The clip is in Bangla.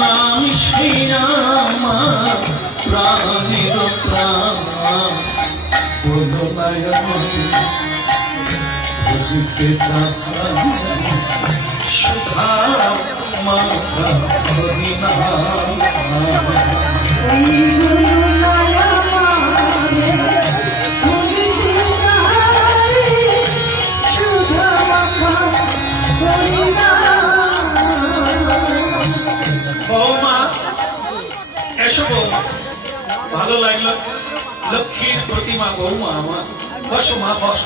নাম শ্রীরাম প্রাণের প্রাণ বলনায়ন সুধা মাতা হরিনাম ভালো লাগলো লক্ষ্মীর প্রতিমা বৌমা আমার বসো মা বস